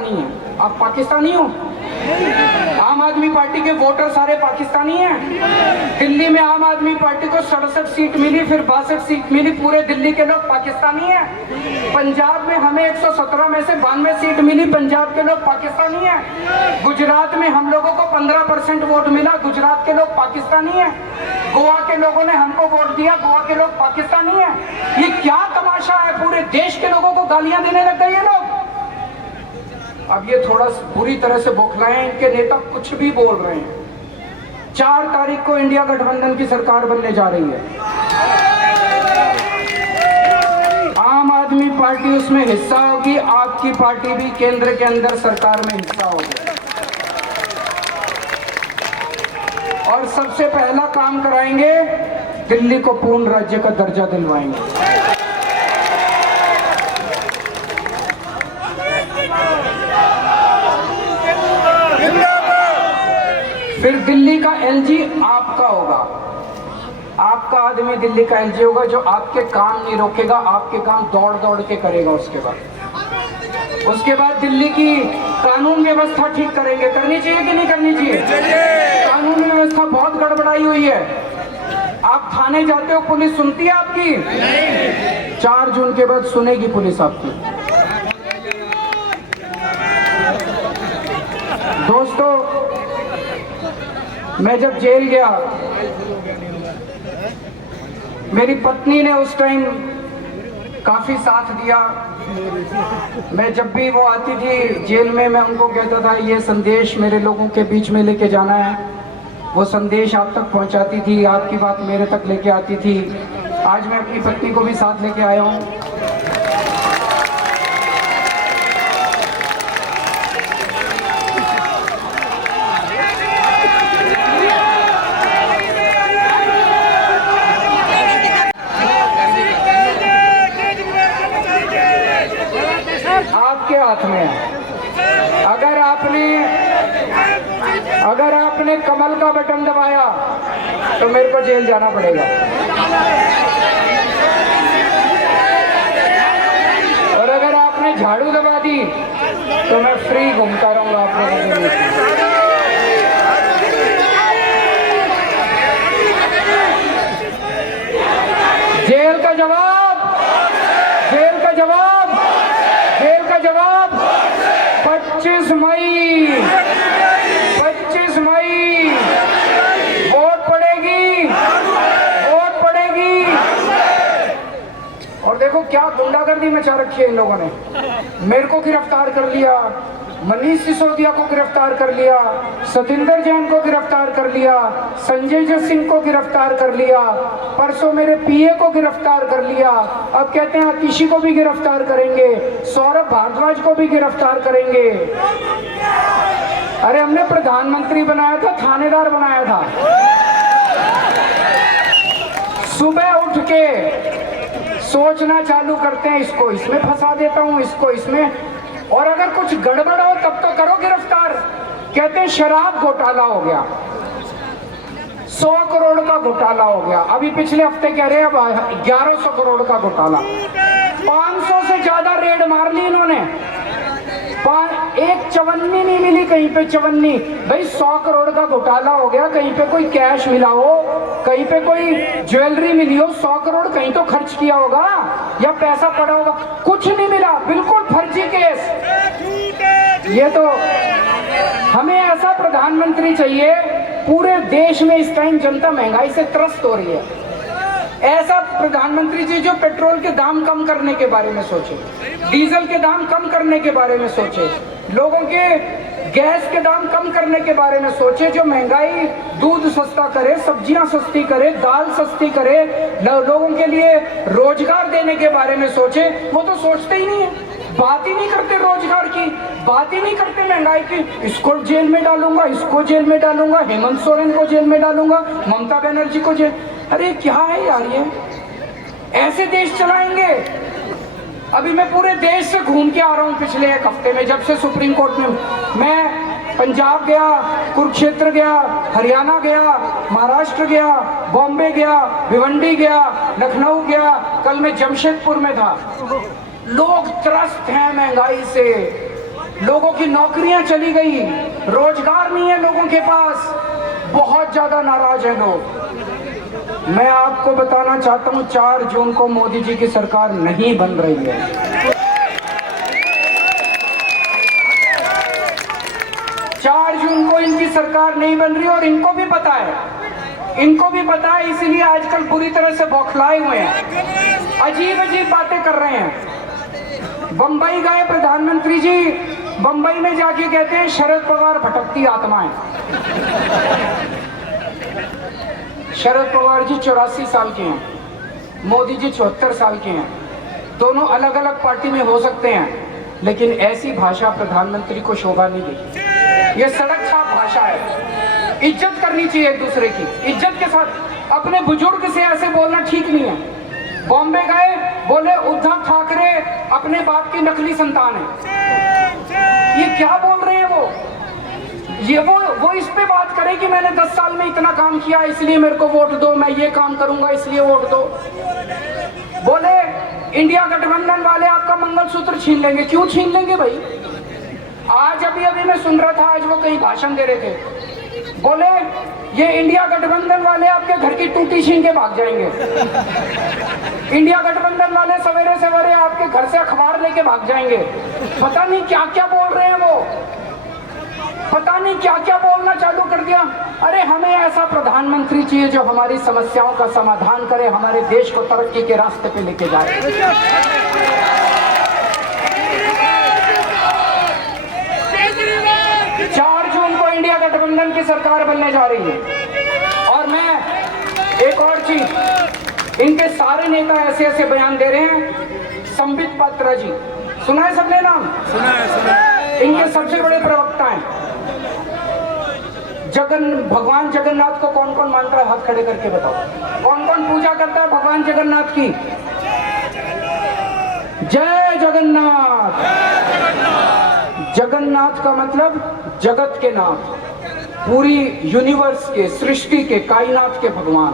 पाकिस्तानी हैं। आप पाकिस्तानी हो? आम आदमी पार्टी के वोटर सारे पाकिस्तानी हैं। दिल्ली में आम आदमी पार्टी को 67 सीट मिली, फिर 62 सीट मिली, पूरे दिल्ली के लोग पाकिस्तानी हैं। पंजाब में हमें 117 में से 92 सीट मिली, पंजाब के लोग पाकिस्तानी हैं। गुजरात में हम लोगों को 15% वोट मिला, गुजरात के लोग पाकिस्तानी हैं। गोवा के लोगों ने हमको वोट दिया, गोवा के लोग पाकिस्तानी हैं। ये क्या तमाशा है? पूरे देश के लोगों को गालियां देने लग गए ये लोग। अब ये थोड़ा बुरी तरह से बौखलाए हैं, इनके नेता कुछ भी बोल रहे हैं। 4 तारीख को इंडिया गठबंधन की सरकार बनने जा रही है। आम आदमी पार्टी उसमें हिस्सा होगी, आपकी पार्टी भी केंद्र के अंदर सरकार में हिस्सा होगी। और सबसे पहला काम कराएंगे, दिल्ली को पूर्ण राज्य का दर्जा दिलवाएंगे। फिर दिल्ली का एलजी आपका होगा, आपका आदमी दिल्ली का एलजी होगा, जो आपके काम नहीं रोकेगा, आपके काम दौड़ दौड़ के करेगा। उसके बाद दिल्ली की कानून व्यवस्था ठीक करेंगे। करनी चाहिए कि नहीं करनी चाहिए? कानून व्यवस्था बहुत गड़बड़ाई हुई है। आप थाने जाते हो, पुलिस सुनती है आपकी? 4 जून के बाद सुनेगी पुलिस आपकी। दोस्तों, मैं जब जेल गया, मेरी पत्नी ने उस टाइम काफी साथ दिया। मैं जब भी वो आती थी जेल में, मैं उनको कहता था ये संदेश मेरे लोगों के बीच में लेके जाना है। वो संदेश आप तक पहुंचाती थी, आपकी बात मेरे तक लेके आती थी। आज मैं अपनी पत्नी को भी साथ लेके आया हूँ। आपके हाथ में है। अगर आपने कमल का बटन दबाया तो मेरे को जेल जाना पड़ेगा, और अगर आपने झाड़ू दबा दी तो मैं फ्री घूमता रहूंगा आप लोगों के बीच। जेल का जवाब, जेल का जवाब, जेल का जवाब 25 मई, 25 मई वोट पड़ेगी, वोट पड़ेगी। और देखो क्या गुंडागर्दी मचा रखी है इन लोगों ने। मेरे को गिरफ्तार कर लिया, मनीष सिसोदिया को गिरफ्तार कर लिया, सतिंदर जैन को गिरफ्तार कर लिया, संजय सिंह को गिरफ्तार कर लिया, परसों मेरे पीए को गिरफ्तार कर लिया। अब कहते हैं आतिशी को भी गिरफ्तार करेंगे, सौरभ भारद्वाज को भी गिरफ्तार करेंगे। अरे हमने प्रधानमंत्री बनाया था, थानेदार बनाया था। सुबह उठ के सोचना चालू करते हैं, इसको इसमें फंसा देता हूं, इसको इसमें, और अगर कुछ गड़बड़ हो तब तो करो गिरफ्तार। कहते हैं शराब घोटाला हो गया, 100 करोड़ का घोटाला हो गया। अभी पिछले हफ्ते कह रहे हैं 1100 करोड़ का घोटाला। 500 से ज्यादा रेड मार ली इन्होंने, एक चवन्नी नहीं मिली कहीं पे, चवन्नी। भाई 100 करोड़ का घोटाला हो गया, कहीं पे कोई कैश मिला हो, कहीं पे कोई ज्वेलरी मिली हो, 100 करोड़ कहीं तो खर्च किया होगा या पैसा पड़ा होगा, कुछ नहीं मिला, बिल्कुल फर्जी केस। ये तो हमें ऐसा प्रधानमंत्री चाहिए। पूरे देश में इस टाइम जनता महंगाई से त्रस्त हो रही है। ऐसा प्रधानमंत्री जी जो पेट्रोल के दाम कम करने के बारे में सोचे, डीजल के दाम कम करने के बारे में सोचे, लोगों के गैस के दाम कम करने के बारे में सोचे, जो महंगाई, दूध सस्ता करे, सब्जियां सस्ती करे, दाल सस्ती करे, लोगों के लिए रोजगार देने के बारे में सोचे। वो तो सोचते ही नहीं है, बात ही नहीं करते रोजगार की, बात ही नहीं करते महंगाई की। इसको जेल में डालूंगा, इसको जेल में डालूंगा, हेमंत सोरेन को जेल में डालूंगा, ममता बनर्जी को जेल। अरे क्या है यार, ये ऐसे देश चलाएंगे? अभी मैं पूरे देश से घूम के आ रहा हूँ पिछले 1 हफ्ते में, जब से सुप्रीम कोर्ट में मैं पंजाब गया, कुरुक्षेत्र गया, हरियाणा गया, महाराष्ट्र गया, बॉम्बे गया, भिवंडी गया, लखनऊ गया, कल मैं जमशेदपुर में था। लोग त्रस्त हैं महंगाई से, लोगों की नौकरियां चली गई, रोजगार नहीं है लोगों के पास, बहुत ज्यादा नाराज हैं लोग। मैं आपको बताना चाहता हूं 4 जून को मोदी जी की सरकार नहीं बन रही है। 4 जून को इनकी सरकार नहीं बन रही और इनको भी पता है, इनको भी पता है, इसीलिए आजकल पूरी तरह से बौखलाए हुए हैं, अजीब अजीब बातें कर रहे हैं। बंबई गए प्रधानमंत्री जी, बंबई में जाके कहते हैं शरद पवार भटकती आत्माएं। शरद पवार जी 84 साल के हैं, मोदी जी 74 साल के हैं, दोनों अलग अलग पार्टी में हो सकते हैं, लेकिन ऐसी भाषा प्रधानमंत्री को शोभा नहीं देती। ये सड़क छाप भाषा है। इज्जत करनी चाहिए एक दूसरे की, इज्जत के साथ। अपने बुजुर्ग से ऐसे बोलना ठीक नहीं है। बॉम्बे गए, बोले उद्धव ठाकरे अपने बाप की नकली संतान है। ये क्या बोल रहे हैं वो इस पे बात करे कि मैंने 10 साल में इतना काम किया इसलिए मेरे को वोट दो, मैं ये काम करूंगा इसलिए वोट दो। बोले इंडिया गठबंधन वाले आपका मंगलसूत्र छीन लेंगे। क्यों छीन लेंगे भाई? आज अभी मैं सुन रहा था, आज वो कहीं भाषण दे रहे थे, बोले ये इंडिया गठबंधन वाले आपके घर की टूटी छीन के भाग जाएंगे। इंडिया गठबंधन वाले सवेरे सवेरे आपके घर से अखबार लेके भाग जाएंगे। पता नहीं क्या क्या बोल रहे हैं वो, पता नहीं क्या क्या बोलना चालू कर दिया। अरे हमें ऐसा प्रधानमंत्री चाहिए जो हमारी समस्याओं का समाधान करे, हमारे देश को तरक्की के रास्ते पे लेके जाए। 4 जून को इंडिया गठबंधन की सरकार बनने जा रही है। और मैं एक और चीज, इनके सारे नेता ऐसे ऐसे बयान दे रहे हैं। संबित पात्रा जी, सुना है सबने नाम? सुना है। इनके सबसे बड़े प्रवक्ता हैं। भगवान जगन्नाथ को कौन कौन मानता है? हाथ खड़े करके बताओ। कौन कौन पूजा करता है भगवान जगन्नाथ की? जय जगन्नाथ। जगन्नाथ का मतलब जगत के नाथ, पूरी यूनिवर्स के, सृष्टि के, कायनात के भगवान।